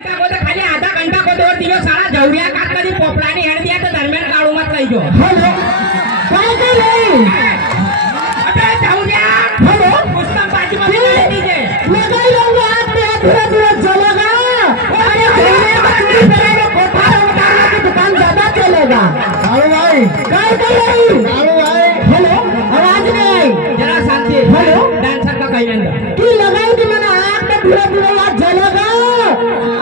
खाली आधा घंटा को दौड़ दियो सारा जौरिया काट करी पोपलानी हेड दिया तो दरमियान काढू मत कही जो हेलो काय कर रही अबे जौरिया हेलो उसका बाजू में लगा दीजिए लगा ही रहूंगा आपके धीरे धीरे चलेगा अरे चूड़ी पहने कोठा उतारने की दुकान ज्यादा चलेगा। अरे भाई काय कर रही अरे भाई हेलो आवाज नहीं आई जरा शांति हेलो डांसर का कहीं नहीं की लगाई थी मैंने आग में धीरे धीरे यार जलेगा।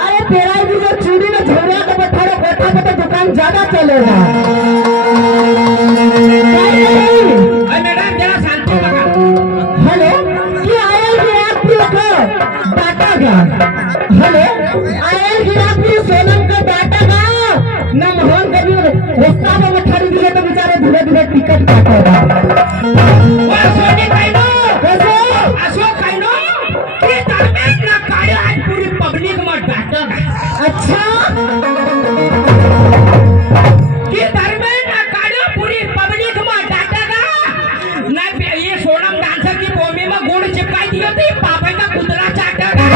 अरे तेरा भी जो चूड़ी में झोरिया के बैठा रहे कोठा पे तो दुकान ज्यादा चलेगा। मैडम जरा शांति पकड़ हेलो ये आयल की आपकी डाटा का हेलो आयल की आपकी सोनम का डाटा का न मोहन कभी रास्ता में खड़ी दिए तो बेचारे धीरे धीरे टिकट काटेगा। वो सोनी काइनो कैसे अशोक काइनो ये दरमियान ना काढ़े आज पूरी पब्लिक में डाटा अच्छा ये दरमियान ना काढ़े पूरी पब्लिक में डाटा का ना ये सोनम डांसर की भूमि में गुण चिपकाई दियो थी पापा का कुतरा चाटेगा।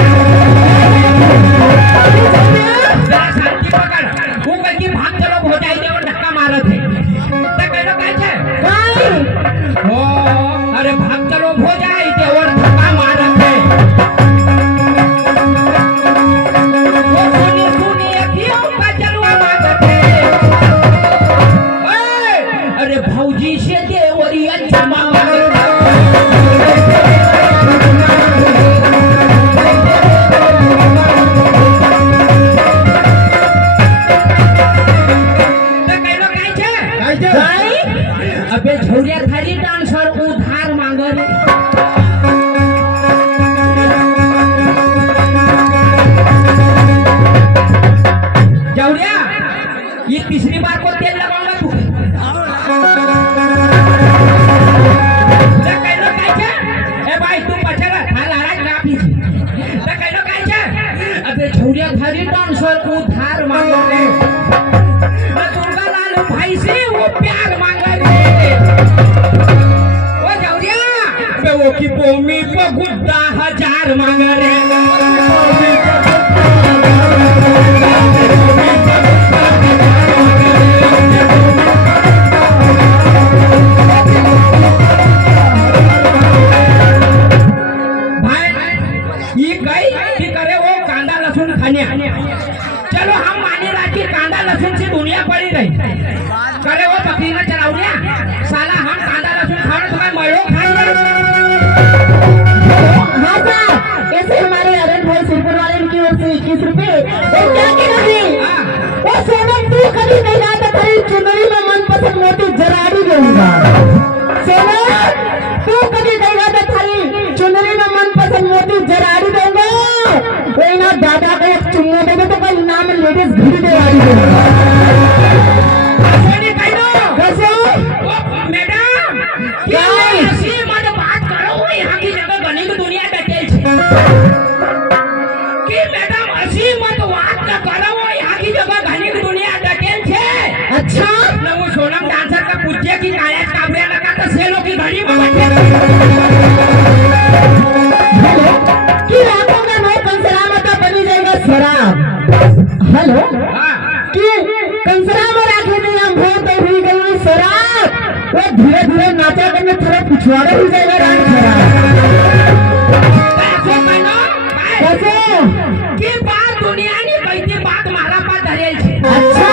जरा शांति पकड़ वो कहीं की भाग चलो हो जाए और धक्का मारे थे तो कहलो कैसे ओ अरे भाग चलो हो जाए और धक्का मारे थे वो सुनी सुनी अखियों का जलवा मारे थे अरे भौजी से देवरिया जमा अबे झौरिया थारी डांसर उधार मांगे झौरिया ये तीसरी बार को तेल लगाऊंगा तू कहलो कैसे ए भाई तू बचल हलारा काफी कहलो कैसे अबे झौरिया थारी डांसर उधार मांगे दुर्गा लाल भाई से वो प्यार मांगे वो जौरिया वो की भूमि पर गुड्डा 1000 मांग रे भाई ये गई कि करे वो कांदा लहसुन खाने चलो हम माने राखी कांदा लहसुन से दुनिया पड़ी रही करे वो बकरी न चलाऊ साला हम कांदा लहसुन खाने तो मैं मरो खाएंगे। हाँ सर ऐसे हमारे अरन भाई सिरपुर वाले की ओर से 21 रुपए और क्या कह रही वो सोनम तू कभी नहीं जाता था चुनरी में मनपसंद मोती जराड़ी दूंगा सोनम तू कभी नहीं जाता था चुनरी में मनपसंद मोती जराड़ी दूंगा वही ना दादा का एक चुम्मा देगा तो कल नाम लेडीज घड़ी देवाड़ी दूंगा। मैडम क्या ऐसी मत बात करो यहाँ की जगह गनी की दुनिया बैठे कि मैडम ऐसी मत बात न करो यहाँ की जगह गनी की दुनिया बैठे छे। अच्छा न वो सोनम डांसर का पूछे कि गायक काबरिया लगा तो सेलो की घड़ी में बैठे हेलो कि रातों में नौ कंसरा मत बनी जाएगा शराब हेलो कि कंसरा में राखी नहीं हम बहुत तो हुई गई शराब वो धीरे धीरे नाचा करने थोड़ा पिछवाड़े ही जाएगा रात कैसे की बात दुनिया ने कहती बात मारा पा धरे छे। अच्छा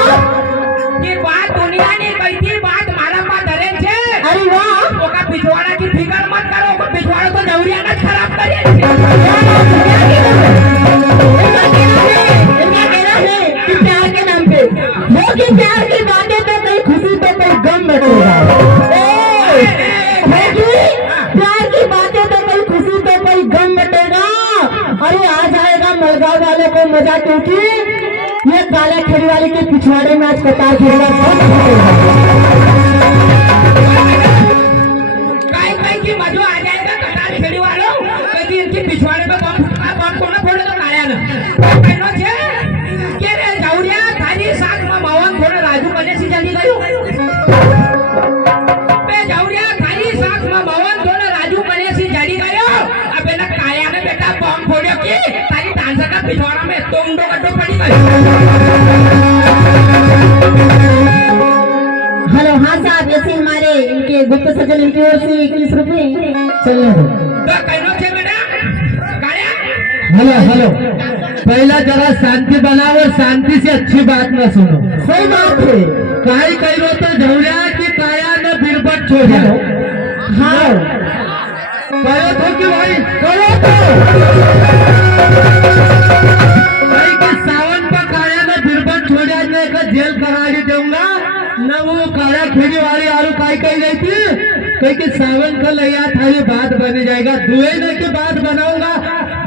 की बात दुनिया ने कहती बात मारा पा धरे छे। अरे वाह ओका पिछवाड़ा की फिकर मत करो ओका पिछवाड़ा तो जौरिया ना खराब करे प्यार के नाम पे वो की प्यार की बातें तो कहीं खुशी तो कहीं गम बैठेगा प्यार की बातें तो कोई खुशी तो कोई गम बटेगा। अरे आ जाएगा मलगांव वाले को मजा क्योंकि ये काले खेड़ी वाले के पिछवाड़े में आज कतार खेलेगा की मजा आ जाएगा कतार खेड़ी वालों क्योंकि इनके पिछवाड़े में बम को ना फोड़े तो काया ना कहनो छे के रे जौरिया थारी साथ में मवन थोड़े राजू बने से जल्दी गयो बे जौरिया थारी साथ में मवन थोड़े राजू बने से जल्दी गयो अबे ना काया ने बेटा बम फोड़ियो की तारी डांसर का पिछवाड़ा में तुम दो पड़ी गई। हेलो हाँ साहब, ऐसे हमारे इनके गुप्त सज्जन इनकी ओर से 21 रुपए चलिए। तो कहनो छे बेटा काया हेलो हेलो, पहला जरा शांति बनाओ और शांति से अच्छी बात न सुनो। सही बात है। काई कही रो तो झौरिया की काया ने बिरबट छोड़ा। हाँ कहो तो कि भाई करो तो भाई के सावन पर काया ने बिरबट छोड़ा ने का जेल करा के दूंगा न। वो काया खेड़ी वाली आलू काई कही गई थी कहीं के सावन का लैया थारी बात बन जाएगा। दुए ने की बात बनाऊंगा,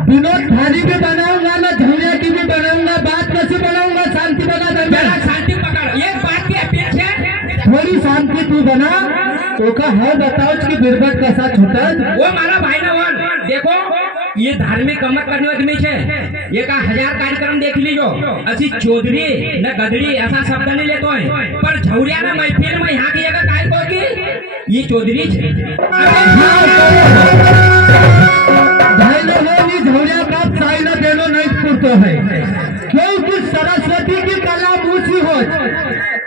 विनोद थारी भी बनाऊंगा ना, झौरिया की भी बनाऊंगा। बात कैसे बनाऊंगा? शांति बना दे मेरा शांति पकड़। एक बात की अपेक्षा है, थोड़ी शांति तू बना। तो का है बताओ कि बिरबट कैसा छूटा? वो मारा भाई ना वन देखो ये धार्मिक कमत करने आदमी छे। ये का 1000 कार्यक्रम देख लीजो, असी चौधरी न गधड़ी ऐसा शब्द नहीं लेतो है, पर झौरिया ना महफिल में यहाँ की जगह काय को की ये चौधरी छे। भाई लोगों ने झौरिया का साई न देनो नहीं पुरतो है, क्योंकि सरस्वती की कला ऊंची हो।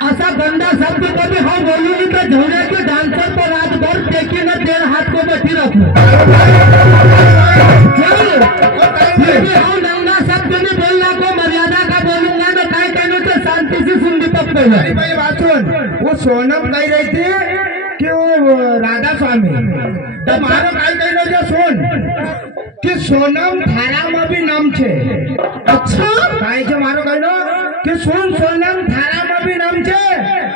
ऐसा गंदा शब्द कभी हम बोलूंगी तो झौरिया के डांसर पर रात भर देखी न 1.5 हाथ को बैठी रखो। फिर भी हम नंगा शब्द नहीं बोलना को मर्यादा का बोलूंगा न। काय कहने तो शांति से सुन दीपक अरे भाई बात सुन, वो सोनम कही रही थी कि वो राधा स्वामी तुम्हारा काय कहना जो सुन कि सोनम थारा में भी नाम छे। अच्छा काय छे मारो कहनो कि सुन सोनम थारा में भी नाम छे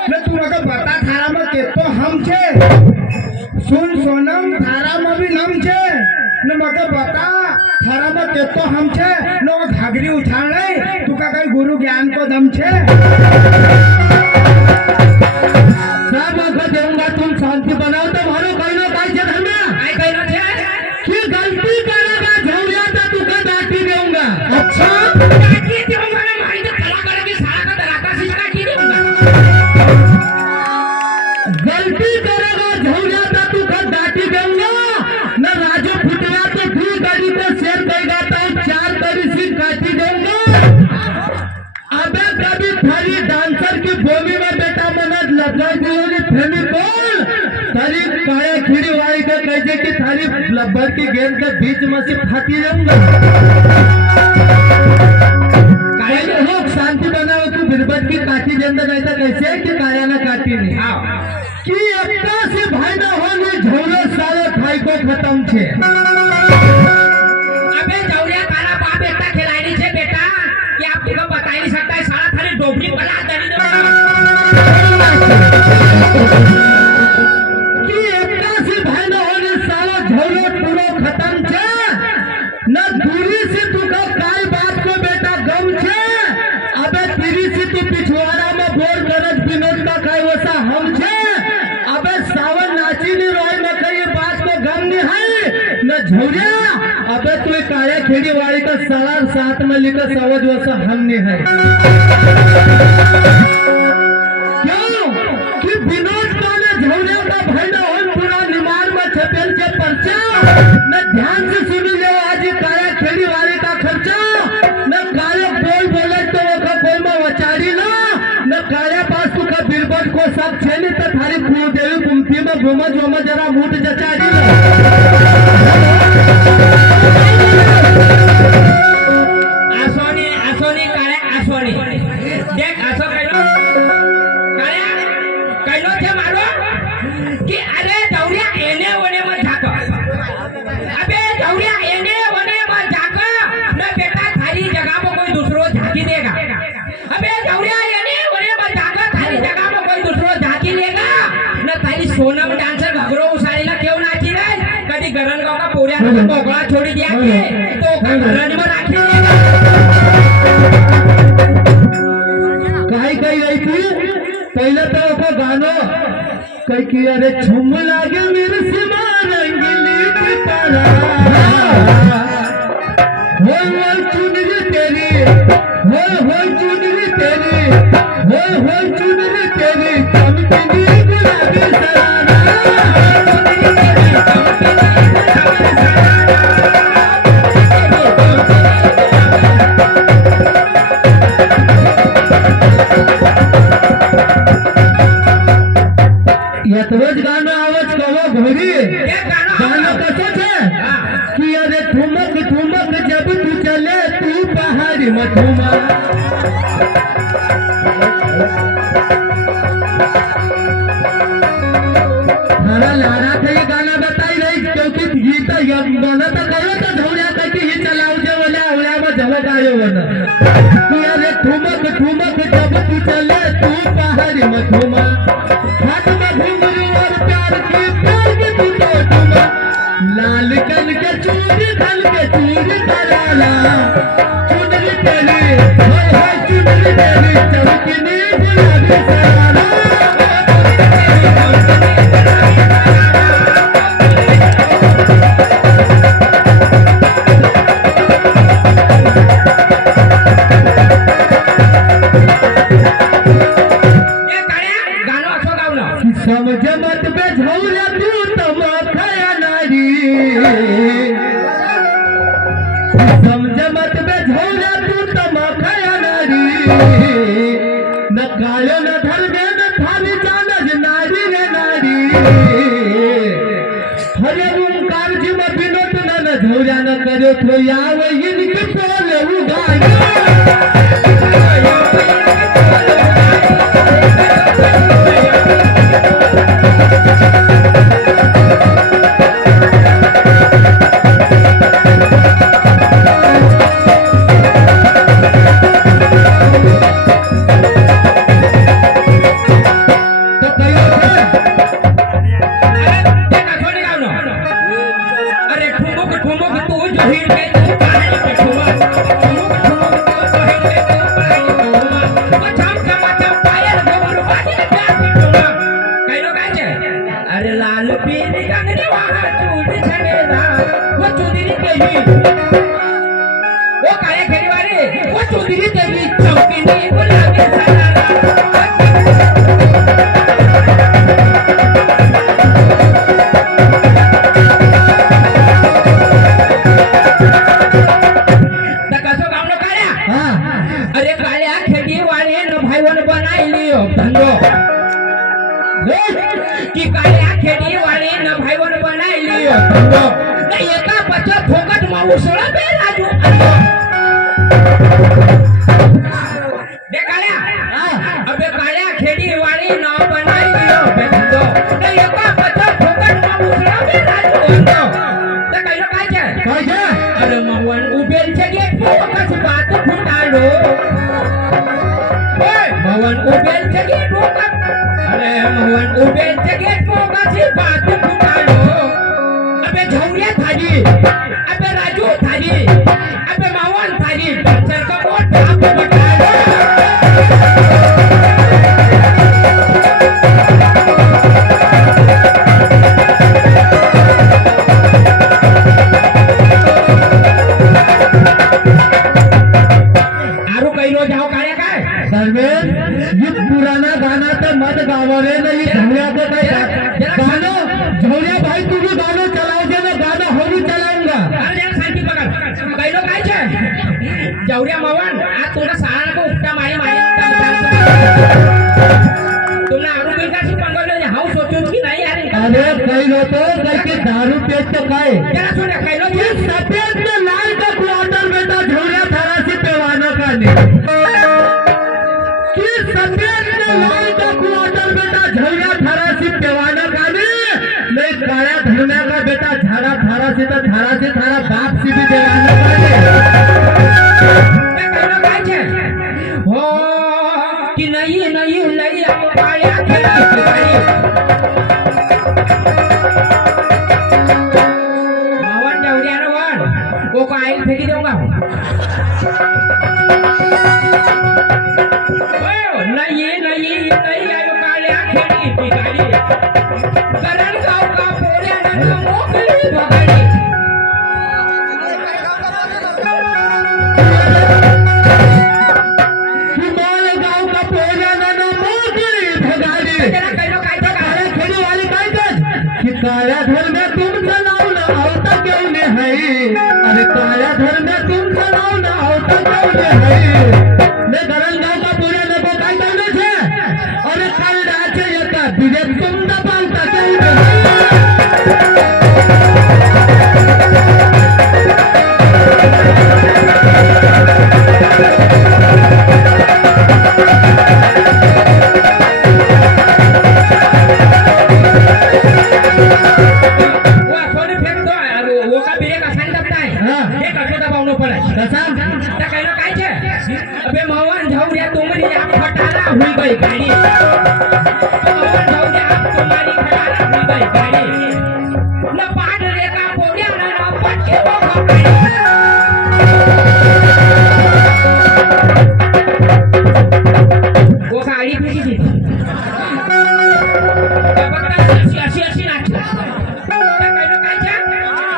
ने तू मके बता थारा में के तो हम छे। सुन सोनम थारा में भी नाम छे ने मके बता थारा में के तो हम छे। नो घाघरी उछाल नहीं तू का कई गुरु ज्ञान को दम छे। सब अगर देऊंगा तुम शांति बनाओ तो मारो कहना काय छे धन्ना काय कहनो छे कि गलती करेगा झौरिया तो तुका डांटी देऊंगा। अच्छा काटी देऊंगा ना मारी तो खड़ा करेगी सारा का दराता से काटी देऊंगा। गलती करेगा झौरिया तो तुका डांटी देऊंगा न। राजू फुटवा तो 2 गाड़ी को शेर देगा तो 4 गाड़ी से काटी देऊंगा। अबे कभी थारी डांसर की बोली में बेटा मनद लगा दियोगी फेमी बोल थारी काया खीड़ी वाली के कहते कि थारी लब्बर की गेंद के बीच में से फाटी जाऊंगा। काया लोग शांति बनाओ तू बिरबट की काटी जंदा नहीं था कैसे कि काया ना काटी नहीं कि अपना से भाई ना होने झोले सारे भाई को खत्म छे। अबे झौरिया तारा बाप इतना खिलाड़ी छे बेटा कि आप देखो बता ही नहीं सकता है सारा थारी डोबरी बना दरी दे। कि एकता से भाई ना होने सारा झोले पूरा खत्म छे न। दूरी से तू का काय बात को बेटा गम छे। अबे तीरी से तू पिछवाड़ा में बोर गरज विनोद का काय वैसा हम छे। अबे सावन नाची नहीं रोई में कई बात को गम नहीं है न झौरिया। अबे तू काया खेड़ी वाली का सारा साथ में लेकर समझ वैसा हम नहीं है। क्यों कि विनोद का ने झौरिया का भाई ना हो पूरा निमार में छपेल के पर्चा न। ध्यान से सुनी लो आज काया खेड़ी वाली का खर्चा न। काया बोल बोले तो वो कोई में वचारी ना न। काया पास तू का बिरबट को सब छेली तो थारी देवी गुमती में घुमज वमज जरा मूठ जचारी ना। आसोनी आसोनी काया आसोनी देख आसो कहलो काया कहलो छे मारो कि अरे झौरिया एने ओने मत झाको। अबे झौरिया एने ओने मत झाको न बेटा थारी जगह में कोई दूसरो झांकी देगा। अबे झौरिया एने ओने मत झाको थारी जगह में कोई दूसरो झांकी लेगा न। थारी सोनम डांसर घगरो उसारीला क्यों नाची रे कभी गरन गांव का पोरिया का बोगड़ा छोड़ी दिया के तो गरन में राखी देगा। काई कही रही थी पहले तो वो गानो कई किया रे झूम लागे मेरे सिमा रंगीली की तरह हो चुनरी तेरी हो चुनरी तेरी हो चुनरी तेरी चमकनी गुलाबी सरारा। ठुमा थारा लारा थे ये गाना बताई नहीं क्योंकि गीत गाना तो करो तो झौड़िया कहती ही चलाओ जे बोले आवड़ा में झलक आयो बना तू अरे ठुमक ठुमक जब तू चले तू पहाड़ी में ठुमा हाथ में घुंघरू और प्यार की तू तो ठुमा लाल कल के चूड़ी धल के चूड़ी कराला चुनरी तेरी हाय हाय चुनरी तेरी चमकनी गुलाबी सरारा समझ मत बे झौला तू तम खया नारी समझ मत बे झौला तू तम खया नारी न कायो न धर्मे न थारी जानज नारी रे नारी हरे ओंकार जी में बिनोद न झौला न करो तो याव इनके बोले उगाया जवरिया मवन आज तुमका सारा को उपटा मारी मारी तुमने आरू पी का पंगल ले हाउ सोचो कि नहीं यार अरे कई लो तो कई के दारू पेट तो खाए जरा सुन कई लो ये सफेद में लाल का क्वार्टर बेटा झोला थारा से पेवाना का नहीं कि सफेद में लाल का क्वार्टर बेटा झोला थारा से पेवाना का नहीं काया धरना का बेटा झाड़ा थारा से तो थारा बाप से भी देवाना का हो कि नहीं नहीं नहीं अब पाया मावन जवरिया ना वन वो को आइल फेंकी दूंगा नहीं नहीं नहीं आयो काले खेड़ी पिगाड़ी करण गांव का पोरिया ना मोकली भगाड़ी काया धर में तुम चलाओ ना आवता क्यों ने है अरे काया धर में तुम चलाओ ना आवता क्यों ने है मैं धरन गांव का पूरा लोगों का करने से अरे कल रात ये का तुझे तुम दबालता हुई गई गाड़ी मोहन झौले आप तुम्हारी खटारा हुई गई गाड़ी न पाट रेखा पोड़िया न पटके वो गाड़ी फेंकी थी अशी नाचला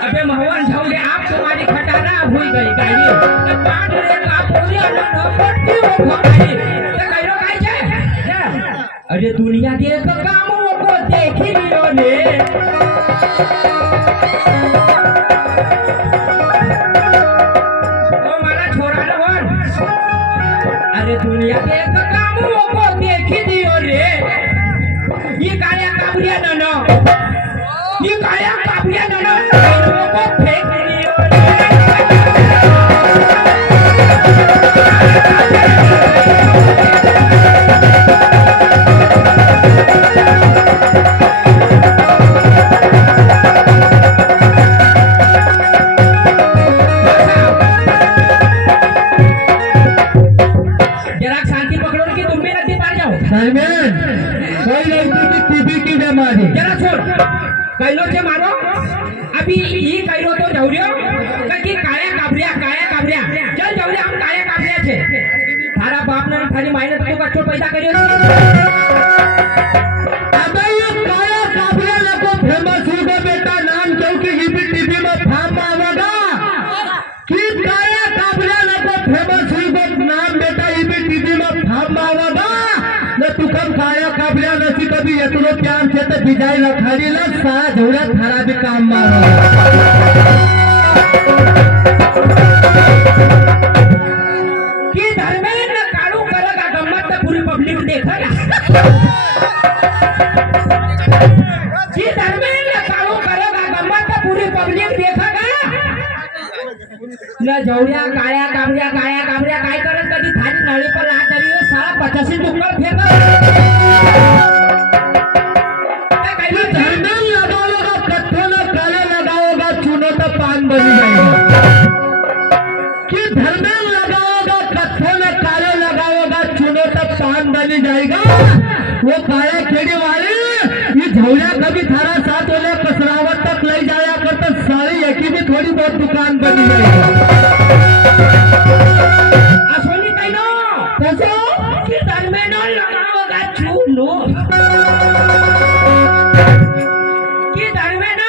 अबे मोहन झौले आप तुम्हारी खटारा हुई गई गाड़ी न पाट रेखा पोड़िया न पटके वो गाड़ी अरे दुनिया देख कामों को देख लियो ने ओ मारा छोरा लोगन अरे दुनिया देख कामों को देख लियो रे ये काया काबरिया न ये काया काबरिया न लोगों को फेंक लियो कैलो से मारो अभी ये कैलो तो जौरियो कि काया काबरिया चल जौरिया हम काया काबरिया छे थारा बाप ने थारी माई ने तो कच्चो पैदा करियो अबे ये काया काबरिया लोगो फेमस हो गए बेटा नाम क्योंकि ईबी टीवी में फार्म आवेगा कि काया काबरिया लोगो फेमस हो गए नाम बेटा ईबी टीवी में फार्म आवेगा न तू कम काया काबरिया नसी कभी इतनो प्यार से तो बिजाई रखाड़ी ला सारा झोड़ा थारा भी काम मारो कि धर्मेंद्र कालू करेगा गम्मत तो पूरी पब्लिक देखेगा कि धर्मेंद्र कालू करेगा गम्मत तो पूरी पब्लिक देखेगा न जौरिया काया काबरिया काय करत कधी थारी नळी पर लात धरी साला 85 दुक्कड़ फेंका बनी जाएगा कि धर्मेंद्र लगाओगा कत्थों में काले लगाओगा चुनो तब पान बनी जाएगा वो काया खेड़ी वाले ये झौलिया कभी थारा साथ वाले कसरावत तक ले जाया करता सारी यकी भी थोड़ी बहुत दुकान बनी जाएगा असोनी कैनो कैसे कि धर्मेंद्र लगाओगा चुनो कि धर्मेंद्र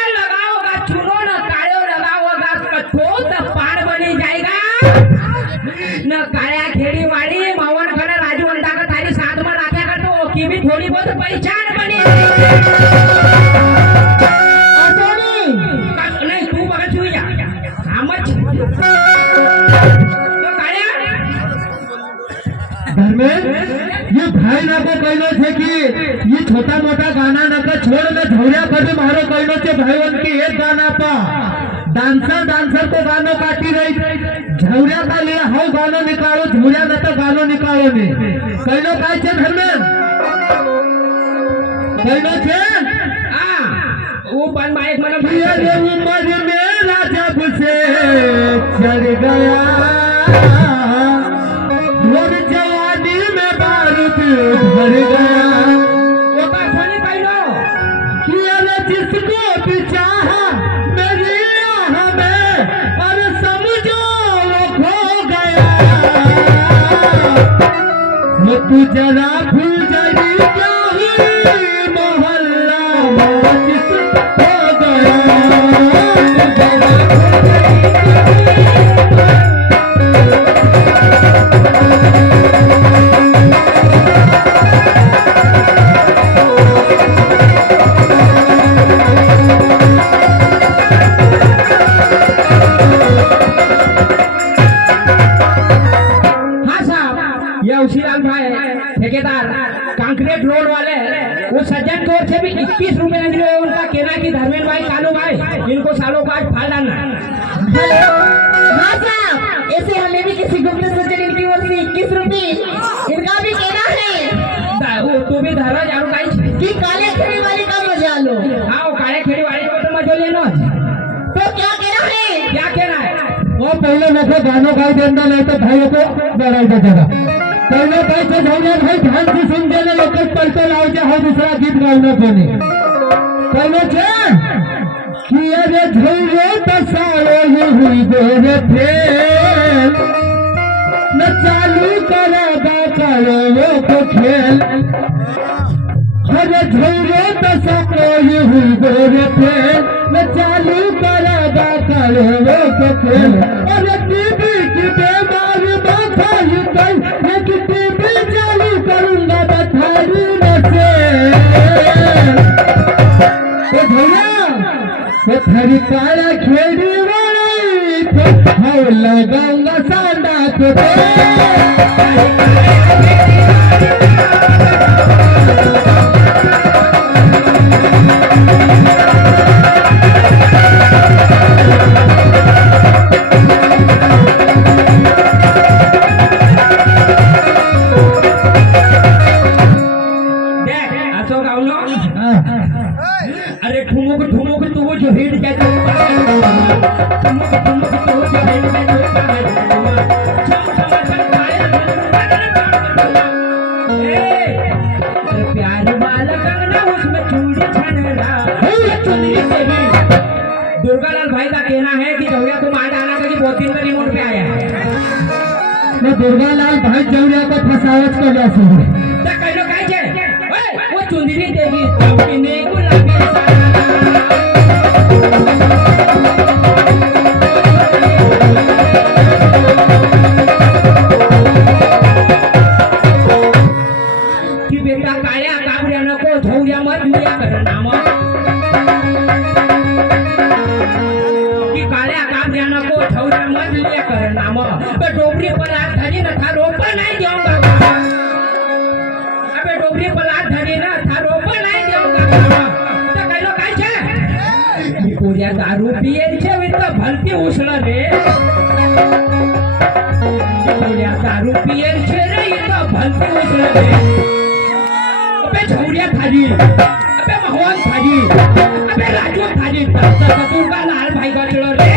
न काया खेड़ी वाली मवन खड़ा राजू अंडा का थारी साथ में रखा कर तो की भी थोड़ी बहुत पहचान बनी नहीं तू बगल छुई जा समझ तो काया धर्मेंद्र ये भाई ना को कहलो थे कि ये छोटा मोटा गाना न का छोड़ न झौरिया कभी मारो कहलो थे भाईवन की एक गाना पा डांसर को गानों काटी रही झौरिया का लिए हाउ गानों निकालो झौरिया न तो गानों निकालो ने कहलो काय छे धर्मेंद्र कहलो छे वो बन माइक मन ये उम्र में राजा से चढ़ गया और जवानी में बारूद भर गया वो का सोनी कहलो कि अरे जिसको भी चाहा तू जरा भूल जाई क्या हुई मोहल्ला माचिस हो गया उशीलाल भाई ठेकेदार कांक्रीट रोड वाले वो सज्जन की ओर से भी 21 रुपए मिले उनका कहना कि धर्मेंद्र भाई कालू भाई इनको सालों का फाल डालना। हाँ साहब ऐसे हमें भी किसी गुप्त सज्जन इनकी ओर से 21 रुपए इनका भी कहना है तू भी धरा जारू काई कि काले खेड़ी वाली का मजा लो। हाँ वो काले खेड़ी वाली को तो मजा लेना तो क्या कहना है वो पहले मुझे गानों गाई देना नहीं तो भाइयों को डराई देगा। पहले भाई तो झौलिया भाई ध्यान से सुन देले एक पलटो लावचे हो दूसरा गीत गावना कोणी पहले छे कि अरे झौलो तसालो ये हुई गोरे फेल न चालू करागा करो को खेल अरे झौलो तसालो ये हुई गोरे फेल न चालू करागा करो को खेल अरे टीवी की बेमार माथा ही गई लेकिन टीवी चालू करूंगा बथारी में से ओ भैया पत्थरी पारा खेड़ी वाली तो हाउ लगाऊंगा सांडा को अरे ठुमुक ठुमुक तू जो हिट के तो ठुमुक ठुमुक तू जो हिट के तो प्यार वाला कंगना उसमें चूड़ी छनरा दुर्गालाल भाई का कहना है कि जौरिया को मार डाला था कि बहुत दिन का रिमोट पे आया है मैं दुर्गालाल भाई जौरिया को फसावत कर लिया सो तो कह लो काय छे वो चुंदरी देगी तब किने को लागे कि बेटा काया काबरिया नको झौरिया मत लिया कर नाम कि काया काबरिया नको झौरिया मत लिया कर नाम बे डोबरी पर हाथ धरी न था रोपा नहीं देऊंगा अबे डोबरी पर हाथ धरी न था रोपा नहीं देऊंगा तो कह लो काय छे पूरिया दारू पिए छे वे तो भलती उछल रे पूरिया दारू पिए छे रे ये तो भलती उछल रे अबे झौरिया थाजी अबे मोहन थाजी अबे राजू थाजी दुर्गालाल भाई का चलो रे